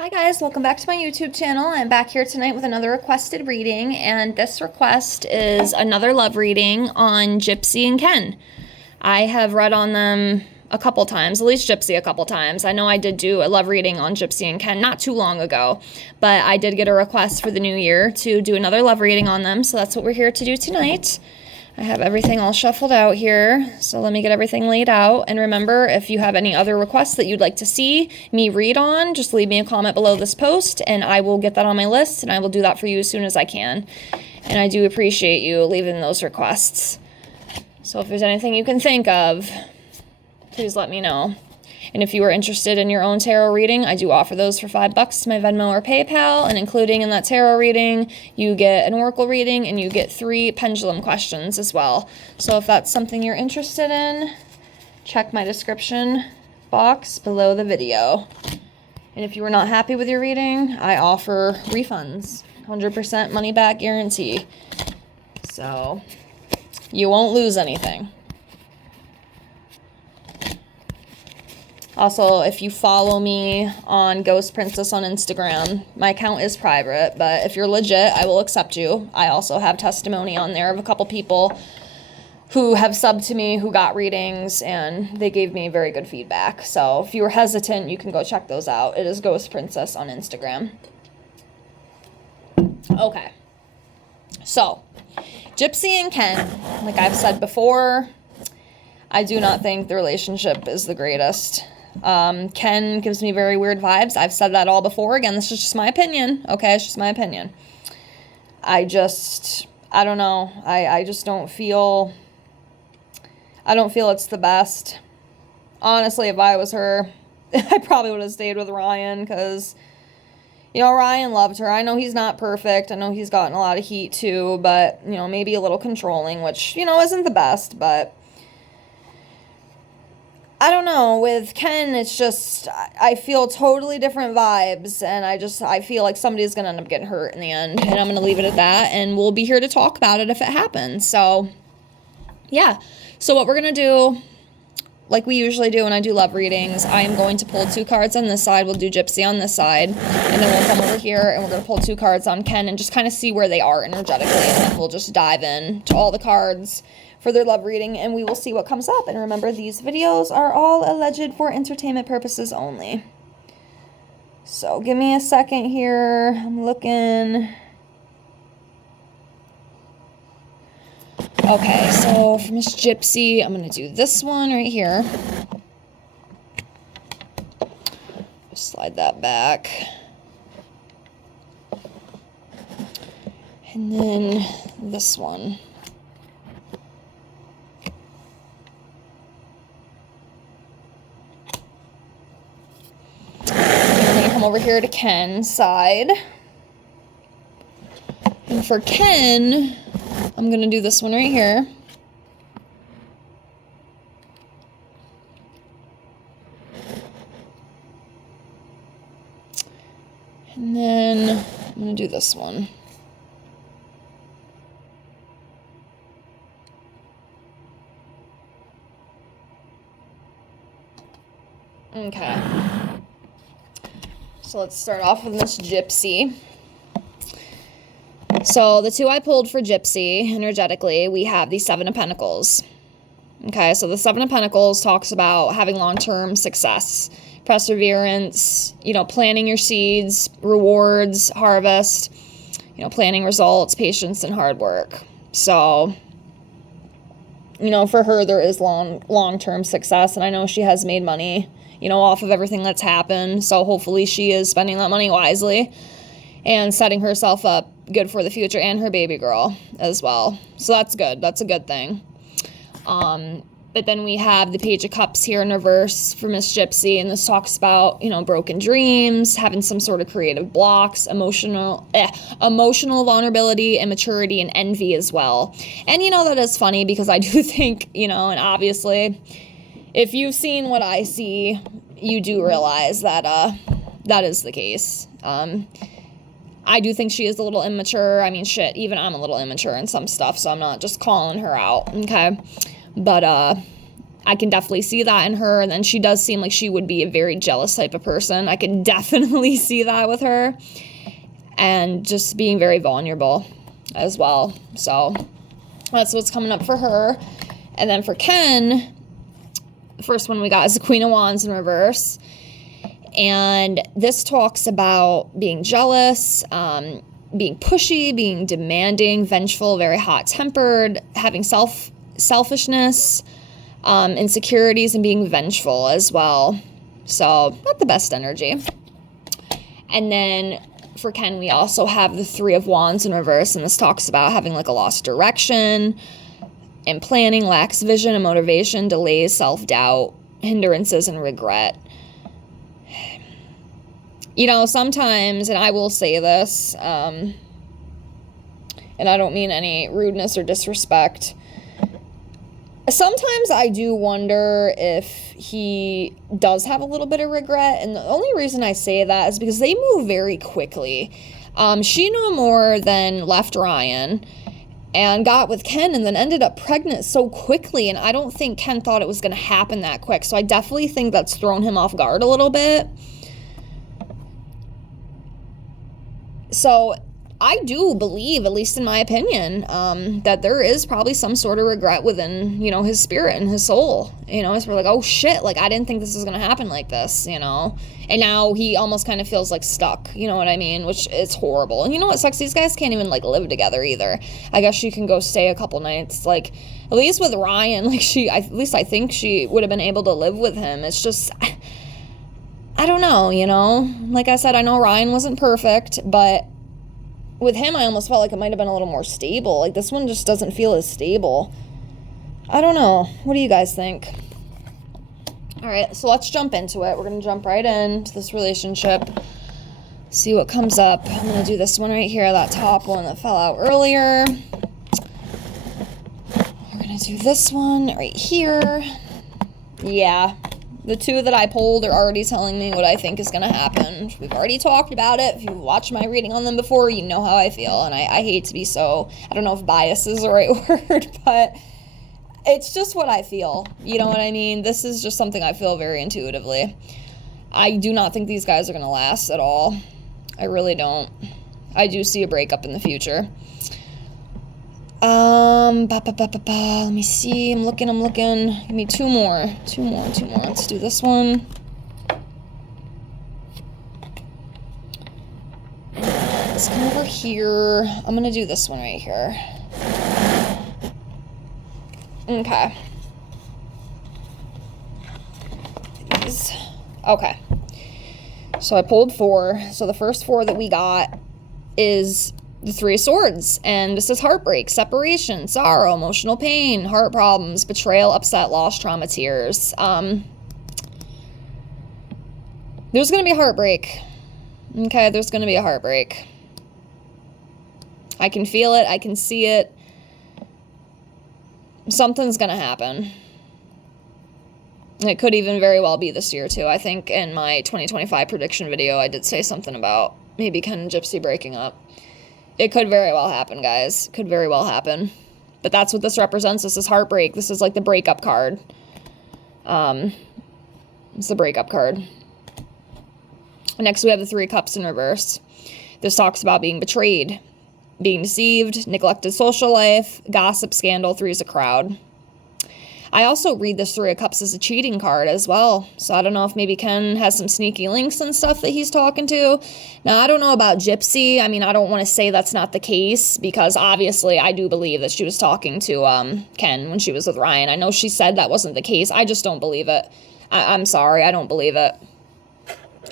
Hi guys, welcome back to my YouTube channel. I'm back here tonight with another requested reading, and this request is another love reading on Gypsy and Ken. I have read on them a couple times, at least Gypsy a couple times. I know I did do a love reading on Gypsy and Ken not too long ago, but I did get a request for the new year to do another love reading on them, so that's what we're here to do tonight. I have everything all shuffled out here, so let me get everything laid out. And remember, if you have any other requests that you'd like to see me read on, just leave me a comment below this post, and I will get that on my list, and I will do that for you as soon as I can. And I do appreciate you leaving those requests. So if there's anything you can think of, please let me know. And if you are interested in your own tarot reading, I do offer those for $5 to my Venmo or PayPal. And including in that tarot reading, you get an oracle reading and you get 3 pendulum questions as well. So if that's something you're interested in, check my description box below the video. And if you are not happy with your reading, I offer refunds, 100% money back guarantee. So you won't lose anything. Also, if you follow me on Ghost Princess on Instagram, my account is private, but if you're legit, I will accept you. I also have testimony on there of a couple people who have subbed to me, who got readings, and they gave me very good feedback. So if you were hesitant, you can go check those out. It is Ghost Princess on Instagram. Okay. So, Gypsy and Ken, like I've said before, I do not think the relationship is the greatest. Ken gives me very weird vibes. I've said that all before. Again, this is just my opinion. Okay, it's just my opinion. I don't know. I just don't feel it's the best. Honestly, if I was her, I probably would have stayed with Ryan because, you know, Ryan loved her. I know he's not perfect. I know he's gotten a lot of heat too, but, you know, maybe a little controlling, which, you know, isn't the best, but I don't know, with Ken, it's just, I feel totally different vibes, and I feel like somebody's going to end up getting hurt in the end, and I'm going to leave it at that, and we'll be here to talk about it if it happens. So, yeah. So what we're going to do, like we usually do when I do love readings, I am going to pull 2 cards on this side, we'll do Gypsy on this side, and then we'll come over here, and we're going to pull 2 cards on Ken, and just kind of see where they are energetically, and then we'll just dive in to all the cards for their love reading, and we will see what comes up. And remember, these videos are all alleged for entertainment purposes only. So give me a second here. I'm looking. Okay, so for Miss Gypsy, I'm going to do this one right here. Slide that back. And then this one. Over here to Ken's side. And for Ken, I'm going to do this one right here. And then I'm going to do this one. Okay. So let's start off with Miss Gypsy. So the 2 I pulled for Gypsy, energetically, we have the 7 of Pentacles. Okay, so the 7 of Pentacles talks about having long-term success, perseverance, you know, planting your seeds, rewards, harvest, you know, planning results, patience, and hard work. So, you know, for her, there is long-term success, and I know she has made money, you know, off of everything that's happened. So hopefully she is spending that money wisely and setting herself up good for the future, and her baby girl as well. So that's good. That's a good thing. But then we have the Page of Cups here in reverse for Miss Gypsy, and this talks about, you know, broken dreams, having some sort of creative blocks, emotional vulnerability, immaturity, and envy as well. And, you know, that is funny because I do think, you know, and obviously, if you've seen what I see, you do realize that that is the case. I do think she is a little immature. I mean, shit, even I'm a little immature in some stuff, so I'm not just calling her out, okay? But I can definitely see that in her. And then she does seem like she would be a very jealous type of person. I can definitely see that with her. And just being very vulnerable as well. So that's what's coming up for her. And then for Ken, the first one we got is the Queen of Wands in reverse. And this talks about being jealous, being pushy, being demanding, vengeful, very hot-tempered, having selfishness, insecurities, and being vengeful as well. So not the best energy. And then for Ken, we also have the Three of Wands in reverse, and this talks about having like a lost direction and planning, lacks vision and motivation, delays, self-doubt, hindrances, and regret. You know, sometimes, and I will say this, and I don't mean any rudeness or disrespect, sometimes I do wonder if he does have a little bit of regret, and the only reason I say that is because they move very quickly. She no more than left Ryan and got with Ken and then ended up pregnant so quickly, and I don't think Ken thought it was going to happen that quick, so I definitely think that's thrown him off guard a little bit. So I do believe, at least in my opinion, that there is probably some sort of regret within, you know, his spirit and his soul. You know, it's like, oh shit, like I didn't think this was going to happen like this, you know. And now he almost kind of feels like stuck, you know what I mean? Which is horrible. And you know what sucks? These guys can't even like live together either. I guess she can go stay a couple nights. Like, at least with Ryan, like at least I think she would have been able to live with him. It's just, I don't know, you know. Like I said, I know Ryan wasn't perfect, but with him, I almost felt like it might have been a little more stable. Like, this one just doesn't feel as stable. I don't know. What do you guys think? All right, so let's jump into it. We're going to jump right into this relationship, see what comes up. I'm going to do this one right here, that top one that fell out earlier. We're going to do this one right here. Yeah. The two that I pulled are already telling me what I think is going to happen. We've already talked about it. If you've watched my reading on them before, you know how I feel. And I hate to be so, I don't know if bias is the right word, but it's just what I feel. You know what I mean? This is just something I feel very intuitively. I do not think these guys are going to last at all. I really don't. I do see a breakup in the future. Let me see. I'm looking. Give me two more. Let's do this one. Let's come over here. I'm gonna do this one right here. Okay. Okay. So I pulled 4. So the first 4 that we got is the 3 of Swords, and this is heartbreak, separation, sorrow, emotional pain, heart problems, betrayal, upset, loss, trauma, tears. There's going to be heartbreak. Okay, there's going to be a heartbreak. I can feel it. I can see it. Something's going to happen. It could even very well be this year, too. I think in my 2025 prediction video, I did say something about maybe Ken and Gypsy breaking up. It could very well happen, guys. Could very well happen. But that's what this represents. This is heartbreak. This is like the breakup card. It's the breakup card. Next, we have the 3 of Cups in reverse. This talks about being betrayed, being deceived, neglected social life, gossip, scandal. 3 is a crowd. I also read this 3 of Cups as a cheating card as well. So I don't know if maybe Ken has some sneaky links and stuff that he's talking to. Now, I don't know about Gypsy. I mean, I don't want to say that's not the case because obviously I do believe that she was talking to Ken when she was with Ryan. I know she said that wasn't the case. I just don't believe it. I'm sorry. I don't believe it.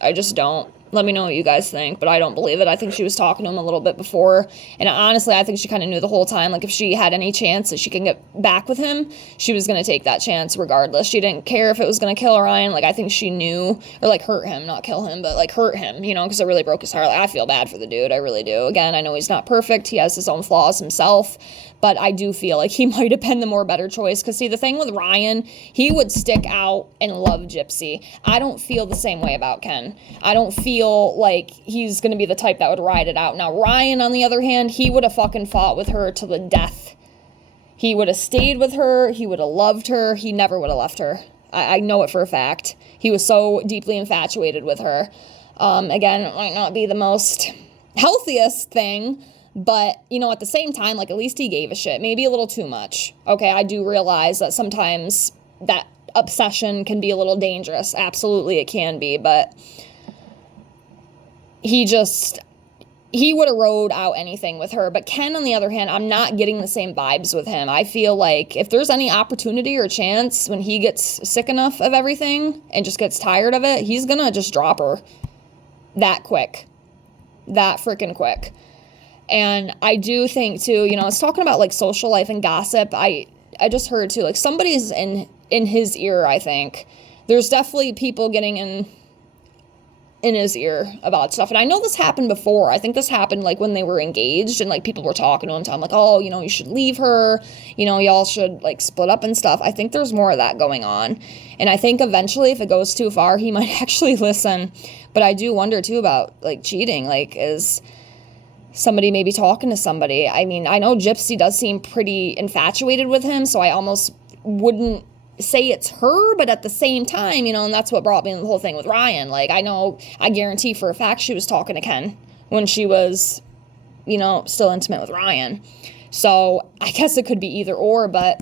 I just don't. Let me know what you guys think, but I don't believe it. I think she was talking to him a little bit before, and honestly, I think she kind of knew the whole time, like, if she had any chance that she can get back with him, she was going to take that chance regardless. She didn't care if it was going to kill Ryan. Like, I think she knew, or, like, hurt him, not kill him, but, like, hurt him, you know, because it really broke his heart. Like, I feel bad for the dude. I really do. Again, I know he's not perfect. He has his own flaws himself, but I do feel like he might have been the more better choice, because, see, the thing with Ryan, he would stick out and love Gypsy. I don't feel the same way about Ken. I don't feel like he's going to be the type that would ride it out. Now, Ryan, on the other hand, he would have fucking fought with her to the death. He would have stayed with her. He would have loved her. He never would have left her. I know it for a fact. He was so deeply infatuated with her. Again, it might not be the most healthiest thing, but, you know, at the same time, like, at least he gave a shit. Maybe a little too much. Okay, I do realize that sometimes that obsession can be a little dangerous. Absolutely, it can be, but he would have rode out anything with her. But Ken, on the other hand, I'm not getting the same vibes with him. I feel like if there's any opportunity or chance when he gets sick enough of everything and just gets tired of it, he's gonna just drop her that quick. That freaking quick. And I do think, too, you know, it's talking about, like, social life and gossip. I just heard, too, like, somebody's in his ear, I think. There's definitely people getting in his ear about stuff. And I know this happened before. I think this happened, like, when they were engaged and, like, people were talking to him, telling him, like, oh, you know, you should leave her. You know, y'all should, like, split up and stuff. I think there's more of that going on. And I think eventually, if it goes too far, he might actually listen. But I do wonder, too, about, like, cheating. Like, is somebody maybe talking to somebody? I mean, I know Gypsy does seem pretty infatuated with him, so I almost wouldn't say it's her, but at the same time, you know, and that's what brought me in the whole thing with Ryan. Like, I guarantee for a fact she was talking to Ken when she was, you know, still intimate with Ryan. So I guess it could be either or, but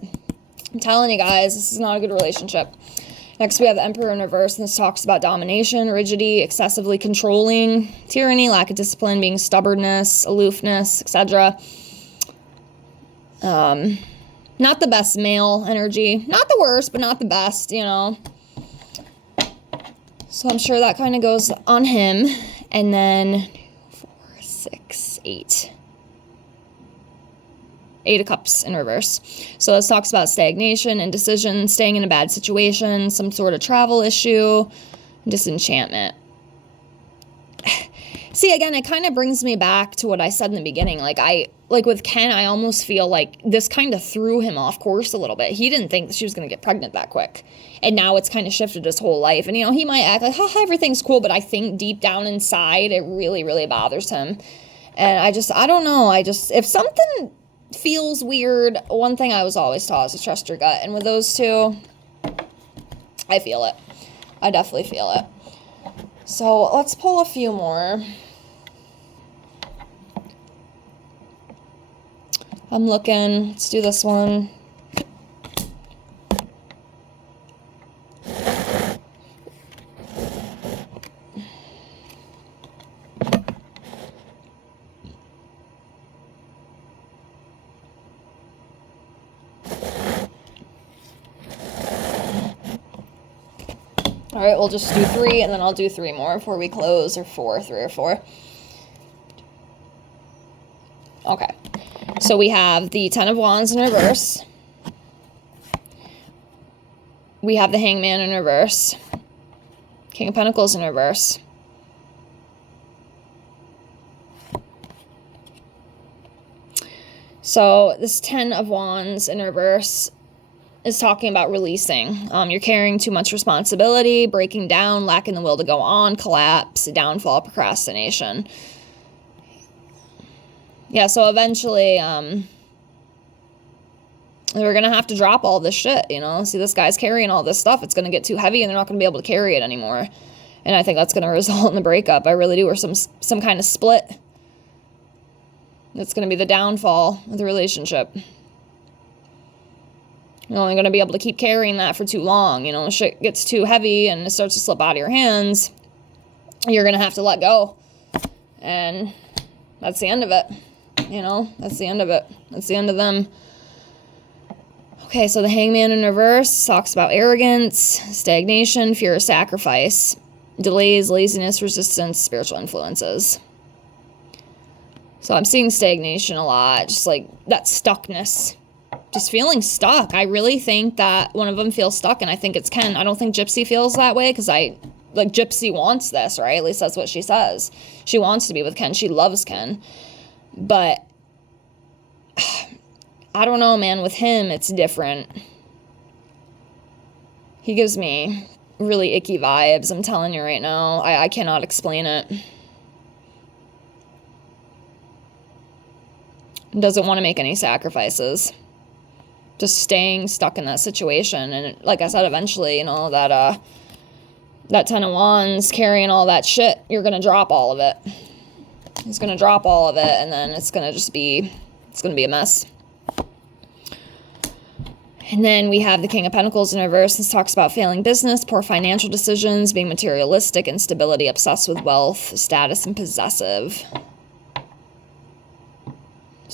I'm telling you guys, this is not a good relationship. Next, we have the Emperor in reverse, and this talks about domination, rigidity, excessively controlling, tyranny, lack of discipline, being stubbornness, aloofness, etc. Not the best male energy. Not the worst, but not the best, you know. So I'm sure that kind of goes on him. And then 4, 6, 8. 8 of Cups in reverse. So this talks about stagnation, indecision, staying in a bad situation, some sort of travel issue, disenchantment. See, again, it kind of brings me back to what I said in the beginning. Like with Ken, I almost feel like this kind of threw him off course a little bit. He didn't think that she was going to get pregnant that quick. And now it's kind of shifted his whole life. And, you know, he might act like, haha, everything's cool. But I think deep down inside, it really, really bothers him. And I don't know. If something feels weird, one thing I was always taught is to trust your gut. And with those two, I feel it. I definitely feel it. So let's pull a few more. I'm looking. Let's do this one. All right, we'll just do 3, and then I'll do 3 more before we close, or 4, 3 or 4. Okay, so we have the 10 of Wands in reverse. We have the Hangman in reverse. King of Pentacles in reverse. So this 10 of Wands in reverse is talking about releasing. You're carrying too much responsibility, breaking down, lacking the will to go on, collapse, downfall, procrastination. Yeah, so eventually, we're going to have to drop all this shit, you know? See, this guy's carrying all this stuff. It's going to get too heavy, and they're not going to be able to carry it anymore. And I think that's going to result in the breakup. I really do, or some kind of split. That's going to be the downfall of the relationship. You're only going to be able to keep carrying that for too long. You know, shit gets too heavy and it starts to slip out of your hands. You're going to have to let go. And that's the end of it. You know, that's the end of it. That's the end of them. Okay, so the Hangman in reverse talks about arrogance, stagnation, fear of sacrifice, delays, laziness, resistance, spiritual influences. So I'm seeing stagnation a lot, just like that stuckness. Just feeling stuck. I really think that one of them feels stuck, and I think it's Ken. I don't think Gypsy feels that way, because Gypsy wants this, right? At least that's what she says. She wants to be with Ken. She loves Ken. But I don't know, man. With him, it's different. He gives me really icky vibes. I'm telling you right now. I cannot explain it. Doesn't want to make any sacrifices. just staying stuck in that situation. And like I said, eventually, you know, that Ten of Wands carrying all that shit, you're going to drop all of it. He's going to drop all of it, and then it's going to be a mess. And then we have the King of Pentacles in reverse. This talks about failing business, poor financial decisions, being materialistic, instability, obsessed with wealth, status, and possessive.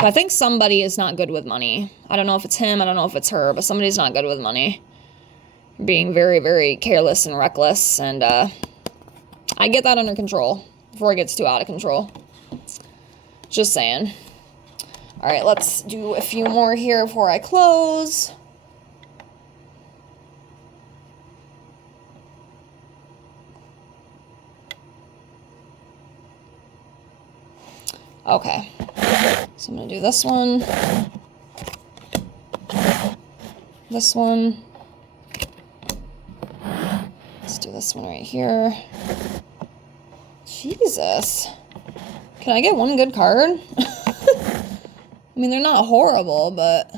So I think somebody is not good with money. I don't know if it's him, I don't know if it's her, but somebody's not good with money. Being very, very careless and reckless, and I get that under control before it gets too out of control. Just saying. All right, let's do a few more here before I close. Okay, so I'm going to do this one, this one, let's do this one right here. Jesus, can I get one good card? I mean, they're not horrible, but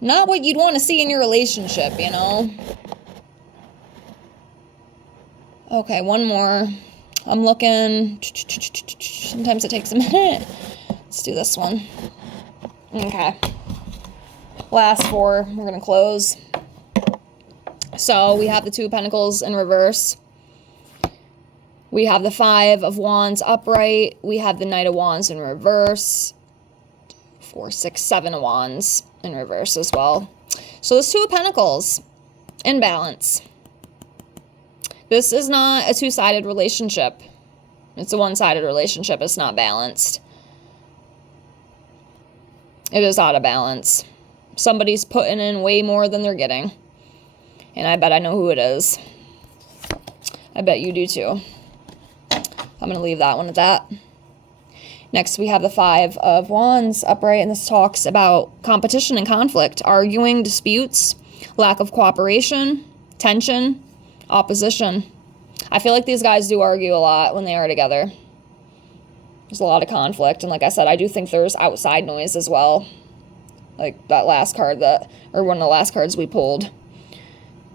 not what you'd want to see in your relationship, you know? Okay, one more. I'm looking. Sometimes it takes a minute. Let's do this one. Okay. Last four. We're going to close. So we have the Two of Pentacles in reverse. We have the Five of Wands upright. We have the Knight of Wands in reverse. 4, 6, 7 of Wands in reverse as well. So this Two of Pentacles in balance. This is not a two-sided relationship. It's a one-sided relationship. It's not balanced. It is out of balance. Somebody's putting in way more than they're getting. And I bet I know who it is. I bet you do too. I'm going to leave that one at that. Next, we have the Five of Wands upright, and this talks about competition and conflict, arguing, disputes, lack of cooperation, tension, opposition. I feel like these guys do argue a lot when they are together. There's a lot of conflict, and like I said, I do think there's outside noise as well. Like that last card or one of the last cards we pulled.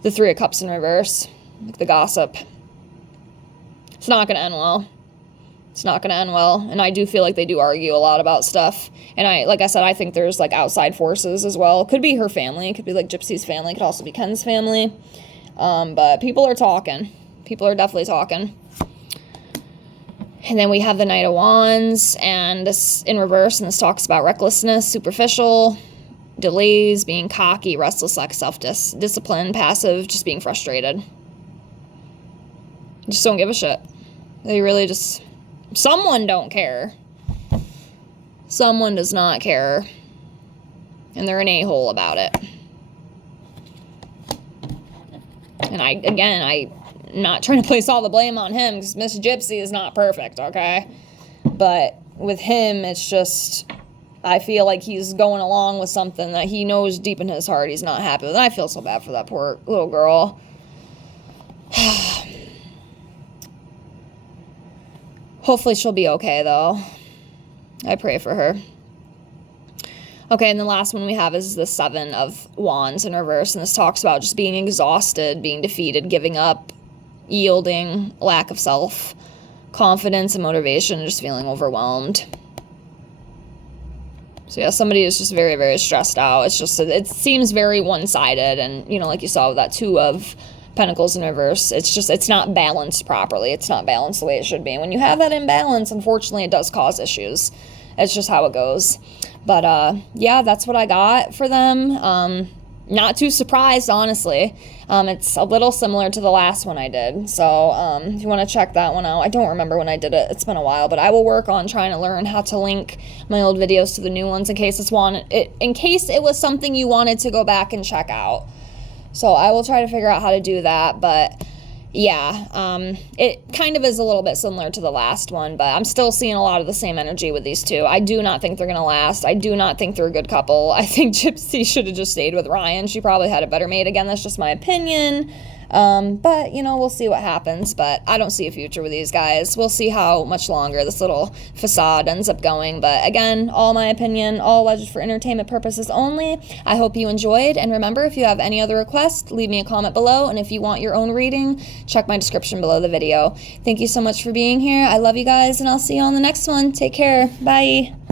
The Three of Cups in reverse, like the gossip. It's not going to end well. It's not going to end well, and I do feel like they do argue a lot about stuff. And like I said, I think there's like outside forces as well. It could be her family. It could be like Gypsy's family. It could also be Ken's family. But people are talking. People are definitely talking. And then we have the Knight of Wands, and this in reverse, and this talks about recklessness, superficial, delays, being cocky, restless, lack of self-discipline, passive, just being frustrated. Just don't give a shit. They really just... Someone don't care. Someone does not care. And they're an a-hole about it. And I'm not trying to place all the blame on him, because Miss Gypsy is not perfect, okay? But with him, it's just, I feel like he's going along with something that he knows deep in his heart he's not happy with. And I feel so bad for that poor little girl. Hopefully she'll be okay, though. I pray for her. Okay, and the last one we have is the Seven of Wands in reverse, and this talks about just being exhausted, being defeated, giving up, yielding, lack of self-confidence and motivation, just feeling overwhelmed. So yeah, somebody is just very, very stressed out. It's just, it seems very one-sided, and, you know, like you saw with that Two of Pentacles in reverse, it's just, it's not balanced properly. It's not balanced the way it should be. And when you have that imbalance, unfortunately, it does cause issues. It's just how it goes. But, yeah, that's what I got for them. Not too surprised, honestly. It's a little similar to the last one I did. So, if you want to check that one out, I don't remember when I did it. It's been a while, but I will work on trying to learn how to link my old videos to the new ones in case it was something you wanted to go back and check out. So I will try to figure out how to do that, but yeah, it kind of is a little bit similar to the last one, but I'm still seeing a lot of the same energy with these two. I do not think they're going to last. I do not think they're a good couple. I think Gypsy should have just stayed with Ryan. She probably had a better mate. Again, that's just my opinion. But, you know, we'll see what happens. But I don't see a future with these guys. We'll see how much longer this little facade ends up going. But again, all my opinion, all alleged for entertainment purposes only. I hope you enjoyed. And remember, if you have any other requests, leave me a comment below. And if you want your own reading, check my description below the video. Thank you so much for being here. I love you guys, and I'll see you on the next one. Take care. Bye.